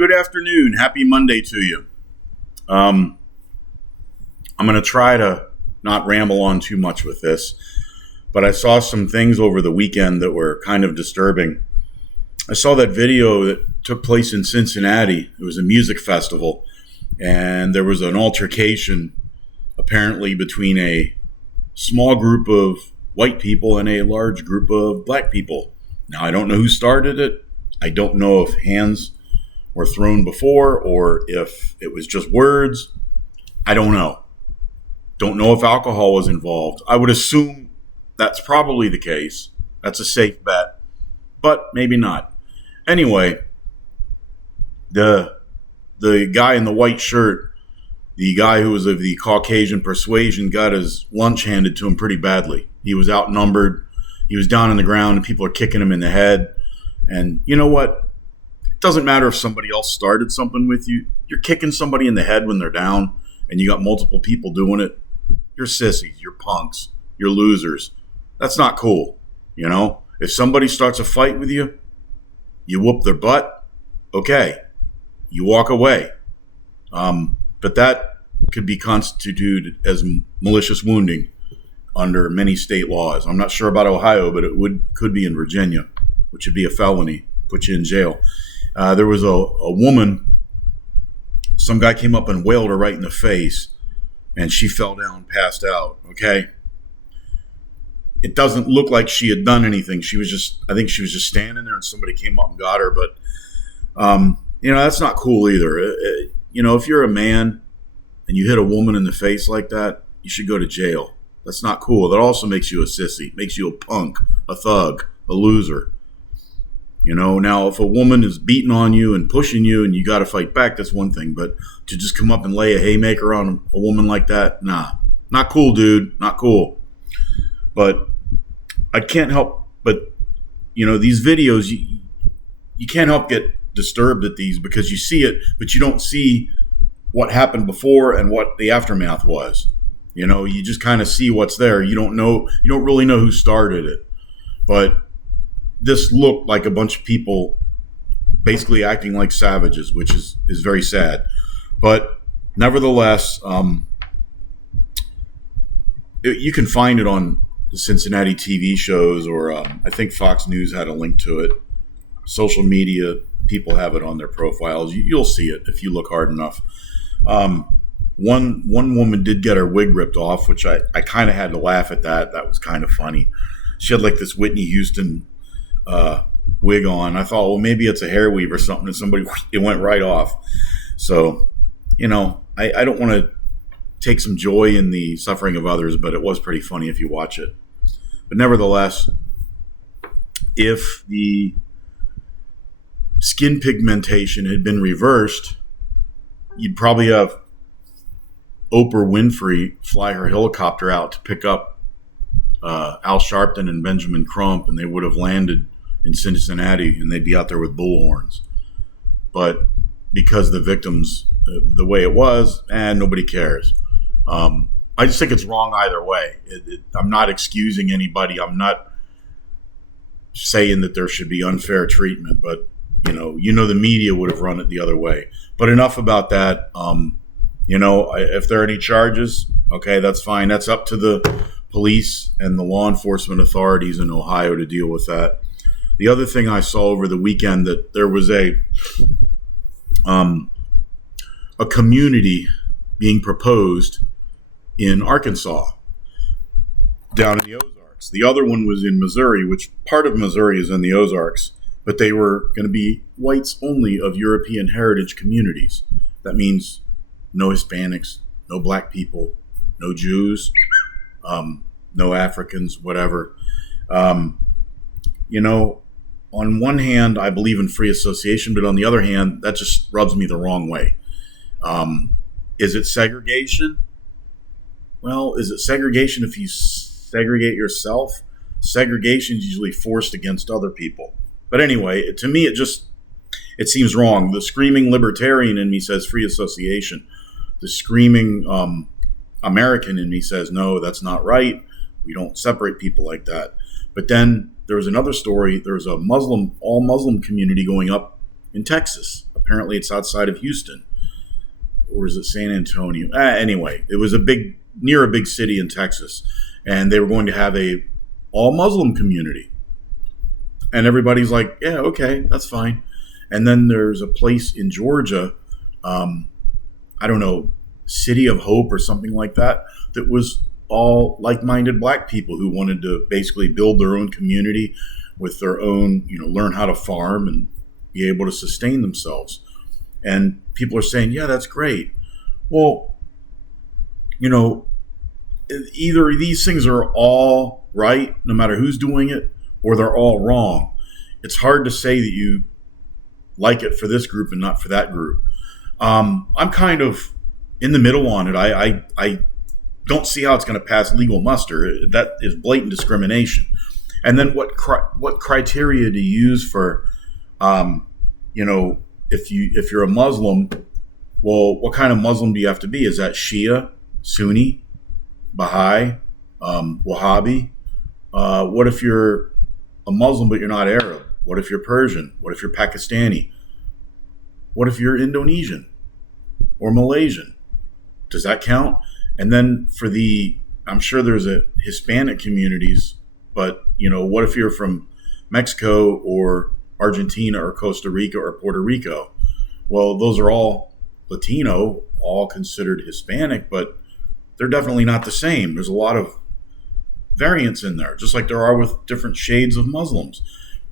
Good afternoon. Happy Monday to you. I'm going to try to not ramble on too much with this, but I saw some things over the weekend that were kind of disturbing. I saw that video that took place in Cincinnati. It was a music festival, and there was an altercation apparently between a small group of white people and a large group of black people. Now, I don't know who started it. I don't know if hands were thrown before or if it was just words. I don't know. Don't know if alcohol was involved. I would assume that's probably the case. That's a safe bet, but maybe not. Anyway, the guy in the white shirt, the guy who was of the Caucasian persuasion, got his lunch handed to him pretty badly. He was outnumbered. He was down on the ground and people are kicking him in the head. And you know what? It doesn't matter if somebody else started something with you. You're kicking somebody in the head when they're down and you got multiple people doing it. You're sissies. You're punks. You're losers. That's not cool. You know, if somebody starts a fight with you, you whoop their butt. Okay. You walk away. But that could be constituted as malicious wounding under many state laws. I'm not sure about Ohio, but it could be in Virginia, which would be a felony, put you in jail. There was a woman, some guy came up and wailed her right in the face, and she fell down, passed out, okay? It doesn't look like she had done anything. I think she was just standing there, and somebody came up and got her, but, that's not cool either. If you're a man and you hit a woman in the face like that, you should go to jail. That's not cool. That also makes you a sissy, makes you a punk, a thug, a loser. Now if a woman is beating on you and pushing you and you got to fight back, that's one thing. But to just come up and lay a haymaker on a woman like that, nah. Not cool, dude. Not cool. But I can't help but, these videos, you can't help get disturbed at these because you see it, but you don't see what happened before and what the aftermath was. You just kind of see what's there. You don't really know who started it. But this looked like a bunch of people basically acting like savages, which is very sad. But nevertheless, you can find it on the Cincinnati TV shows, or I think Fox News had a link to it. Social media, people have it on their profiles. You'll see it if you look hard enough. One woman did get her wig ripped off, which I kind of had to laugh at that. That was kind of funny. She had like this Whitney Houston wig on. I thought, well, maybe it's a hair weave or something, and it went right off. So, I don't want to take some joy in the suffering of others, but it was pretty funny if you watch it. But nevertheless, if the skin pigmentation had been reversed, you'd probably have Oprah Winfrey fly her helicopter out to pick up Al Sharpton and Benjamin Crump, and they would have landed in Cincinnati, and they'd be out there with bullhorns. But because the victims, the way it was, nobody cares. I just think it's wrong either way. I'm not excusing anybody. I'm not saying that there should be unfair treatment, but the media would have run it the other way. But enough about that. If there are any charges, okay, that's fine. That's up to the police and the law enforcement authorities in Ohio to deal with that. The other thing I saw over the weekend, that there was a community being proposed in Arkansas, down in the Ozarks. The other one was in Missouri, which part of Missouri is in the Ozarks, but they were going to be whites only of European heritage communities. That means no Hispanics, no black people, no Jews, no Africans, whatever. On one hand, I believe in free association, but on the other hand, that just rubs me the wrong way. Is it segregation? Well, is it segregation if you segregate yourself? Segregation is usually forced against other people. But anyway, to me, it seems wrong. The screaming libertarian in me says free association. The screaming American in me says, no, that's not right. We don't separate people like that. But then there was another story. There was a all Muslim community going up in Texas, Apparently it's outside of Houston. Or is it San Antonio? Anyway, it was near a big city in Texas. And they were going to have a all Muslim community. And everybody's like, yeah, okay, that's fine. And then there's a place in Georgia, I don't know, City of Hope or something like that was all like-minded black people who wanted to basically build their own community with their own, learn how to farm and be able to sustain themselves. And people are saying, yeah, that's great. Well, either these things are all right, no matter who's doing it, or they're all wrong. It's hard to say that you like it for this group and not for that group. I'm kind of in the middle on it. I don't see how it's going to pass legal muster. That is blatant discrimination. And then what criteria to use for, if you're a Muslim, well, what kind of Muslim do you have to be? Is that Shia, Sunni, Baha'i, Wahhabi? What if you're a Muslim but you're not Arab? What if you're Persian? What if you're Pakistani? What if you're Indonesian or Malaysian? Does that count? And then I'm sure there's Hispanic communities, but what if you're from Mexico or Argentina or Costa Rica or Puerto Rico? Well, those are all Latino, all considered Hispanic, but they're definitely not the same. There's a lot of variance in there, just like there are with different shades of Muslims.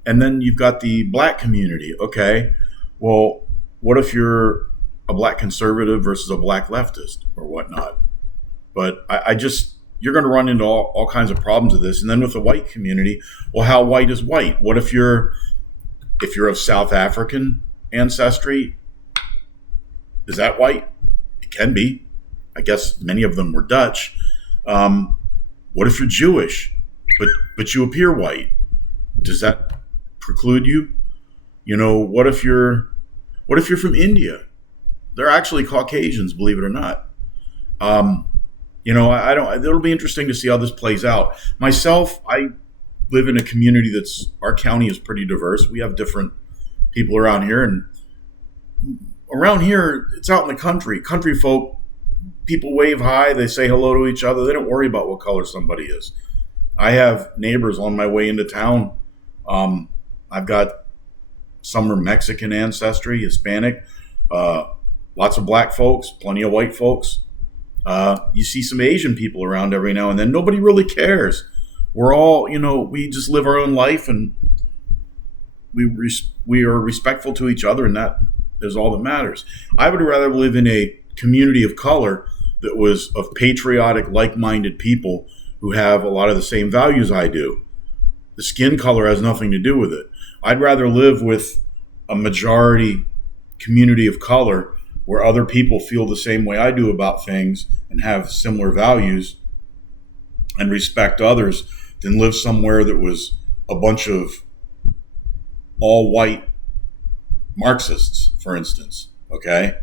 And then you've got the black community. Okay, well, what if you're a black conservative versus a black leftist or whatnot? But you're going to run into all kinds of problems with this. And then with the white community, well, how white is white? What if you're of South African ancestry? Is that white? It can be. I guess many of them were Dutch. What if you're Jewish, but you appear white? Does that preclude you? What if you're from India? They're actually Caucasians, believe it or not. I don't. It'll be interesting to see how this plays out. Myself, I live in a community our county is pretty diverse. We have different people around here, and around here, it's out in the country. Country folk, people wave hi, they say hello to each other. They don't worry about what color somebody is. I have neighbors on my way into town. I've got some are Mexican ancestry, Hispanic, lots of black folks, plenty of white folks. You see some Asian people around every now and then. Nobody really cares. We're all, we just live our own life, and we are respectful to each other, and that is all that matters. I would rather live in a community of color that was of patriotic, like-minded people who have a lot of the same values I do. The skin color has nothing to do with it. I'd rather live with a majority community of color where other people feel the same way I do about things and have similar values and respect others than live somewhere that was a bunch of all white Marxists, for instance. Okay?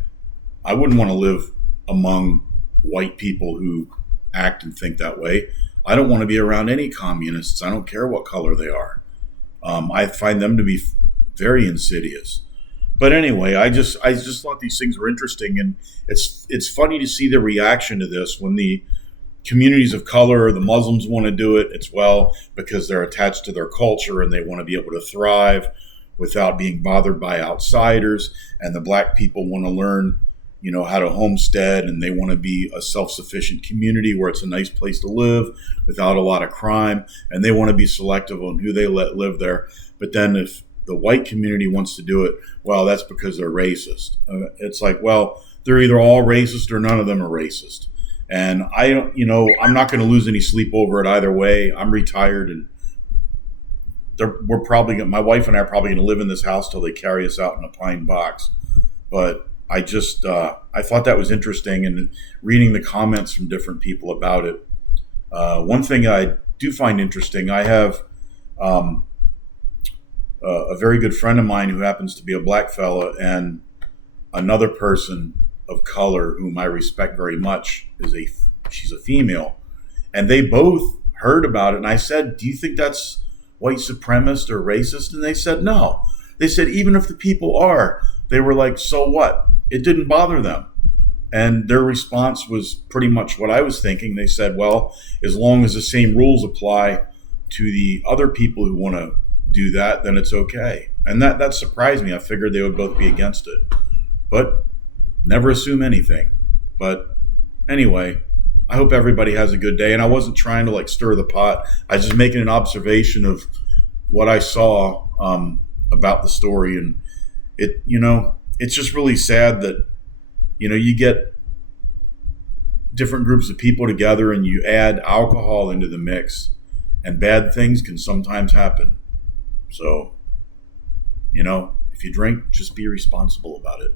I wouldn't want to live among white people who act and think that way. I don't want to be around any communists. I don't care what color they are. I find them to be very insidious. But anyway, I just thought these things were interesting, and it's funny to see the reaction to this when the communities of color, the Muslims want to do it. It's because they're attached to their culture and they want to be able to thrive without being bothered by outsiders. And the black people want to learn, how to homestead, and they want to be a self-sufficient community where it's a nice place to live without a lot of crime. And they want to be selective on who they let live there. But then if the white community wants to do it, well, that's because they're racist. It's like, well, they're either all racist or none of them are racist. And I don't, I'm not going to lose any sleep over it either way. I'm retired, and my wife and I are probably going to live in this house till they carry us out in a pine box. But I thought that was interesting, and reading the comments from different people about it. One thing I do find interesting, I have a very good friend of mine who happens to be a black fella, and another person of color whom I respect very much she's a female, and they both heard about it. And I said, "Do you think that's white supremacist or racist?" And they said, "No." They said, "Even if the people are, they were like, so what? It didn't bother them. And their response was pretty much what I was thinking. They said, well, as long as the same rules apply to the other people who want to do that, then it's okay. And that surprised me. I figured they would both be against it. But never assume anything. But anyway, I hope everybody has a good day. And I wasn't trying to like stir the pot. I was just making an observation of what I saw about the story. And it's just really sad that, you get different groups of people together and you add alcohol into the mix, and bad things can sometimes happen. So, if you drink, just be responsible about it.